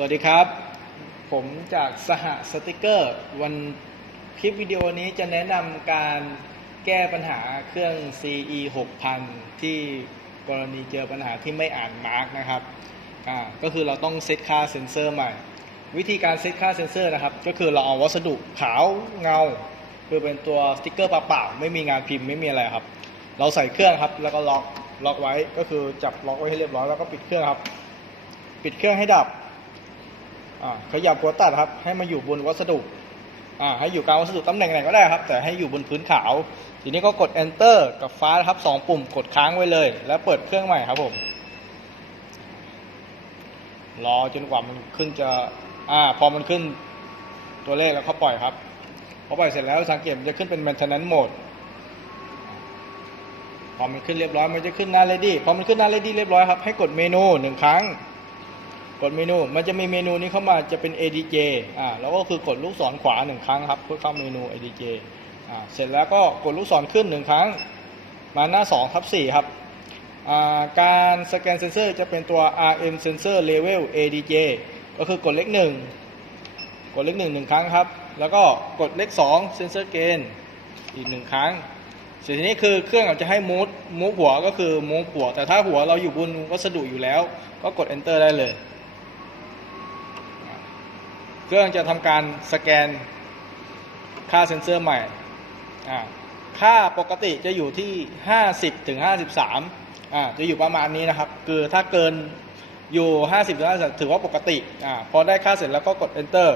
สวัสดีครับ ผมจากสหสติกเกอร์ วันคลิปวิดีโอนี้จะแนะนำการแก้ปัญหาเครื่อง CE 6000 ที่กรณีเจอปัญหาที่ไม่อ่านมาร์กนะครับ ก็คือเราต้องเซตค่าเซ็นเซอร์ใหม่ วิธีการเซตค่าเซ็นเซอร์นะครับ ก็คือเราเอาวัสดุขาวเงา คือเป็นตัวสติกเกอร์เปล่าๆไม่มีงานพิมพ์ไม่มีอะไรครับ เราใส่เครื่องครับแล้วก็ล็อกล็อกไว้ก็คือจับล็อกไว้ให้เรียบร้อยแล้วก็ปิดเครื่องครับ ปิดเครื่องให้ดับ ขยับหัวตัดครับ ให้มาอยู่บนวัสดุให้อยู่กลางวัสดุตำแหน่งไหนก็ได้ครับ แต่ให้อยู่บนพื้นขาว ทีนี้ก็กด enter กับฟ้าครับสองปุ่มกดค้างไว้เลย แล้วเปิดเครื่องใหม่ครับผมรอจนกว่ามันขึ้นจะอ่าพอมันขึ้นตัวเลขแล้วเขาปล่อยครับพอปล่อยเสร็จแล้วสังเกตมันจะขึ้นเป็น maintenance mode พอมันขึ้นเรียบร้อยมันจะขึ้นหน้า ready พอมันขึ้นหน้า ready เรียบร้อยครับให้กดเมนูหนึ่งครั้ง กดเมนูมันจะมีเมนูนี้เข้ามาจะเป็น ADJ อ่าแล้วก็คือกดลูกศรขวาหนึ่งครั้งครับเพื่อเข้าเมนู ADJ อ่าเสร็จแล้วก็กดลูกศรขึ้นหนึ่งครั้ง มาหน้า2ทับ4ครับอ่าการสแกนเซนเซอร์จะเป็นตัว RM Sensor Level ADJ ก็คือกดเลขหนึ่งกดเลขหนึ่งหนึ่งครั้งครับ แล้วก็กดเลข2 Sensor Gain อีกหนึ่งครั้งสร็จทีนี้คือเครื่องอาจจะให้มูฟมูฟหัวก็คือมูฟหัว แต่ถ้าหัวเราอยู่บนวัสดุอยู่แล้ว ก็กด Enter ได้เลย เครื่องจะทำการสแกนค่าเซ็นเซอร์ใหม่ ค่าปกติจะอยู่ที่ 50ถึง53 จะอยู่ประมาณนี้นะครับ คือถ้าเกินอยู่ 50ถึง53ถือว่าปกติอพอได้ค่าเสร็จแล้วก็กด enter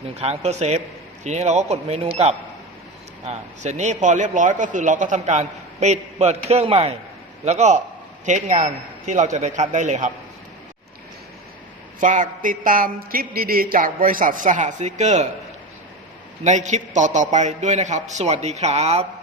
หนึ่งครั้งเพื่อเซฟ ทีนี้เราก็กดเมนูกลับ เสร็จนี้พอเรียบร้อยก็คือเราก็ทำการปิดเปิดเครื่องใหม่ แล้วก็เทสงานที่เราจะได้คัดได้เลยครับ ฝากติดตามคลิปดีๆ จากบริษัทสหสติเกอร์ ในคลิปต่อๆไปด้วยนะครับ สวัสดีครับ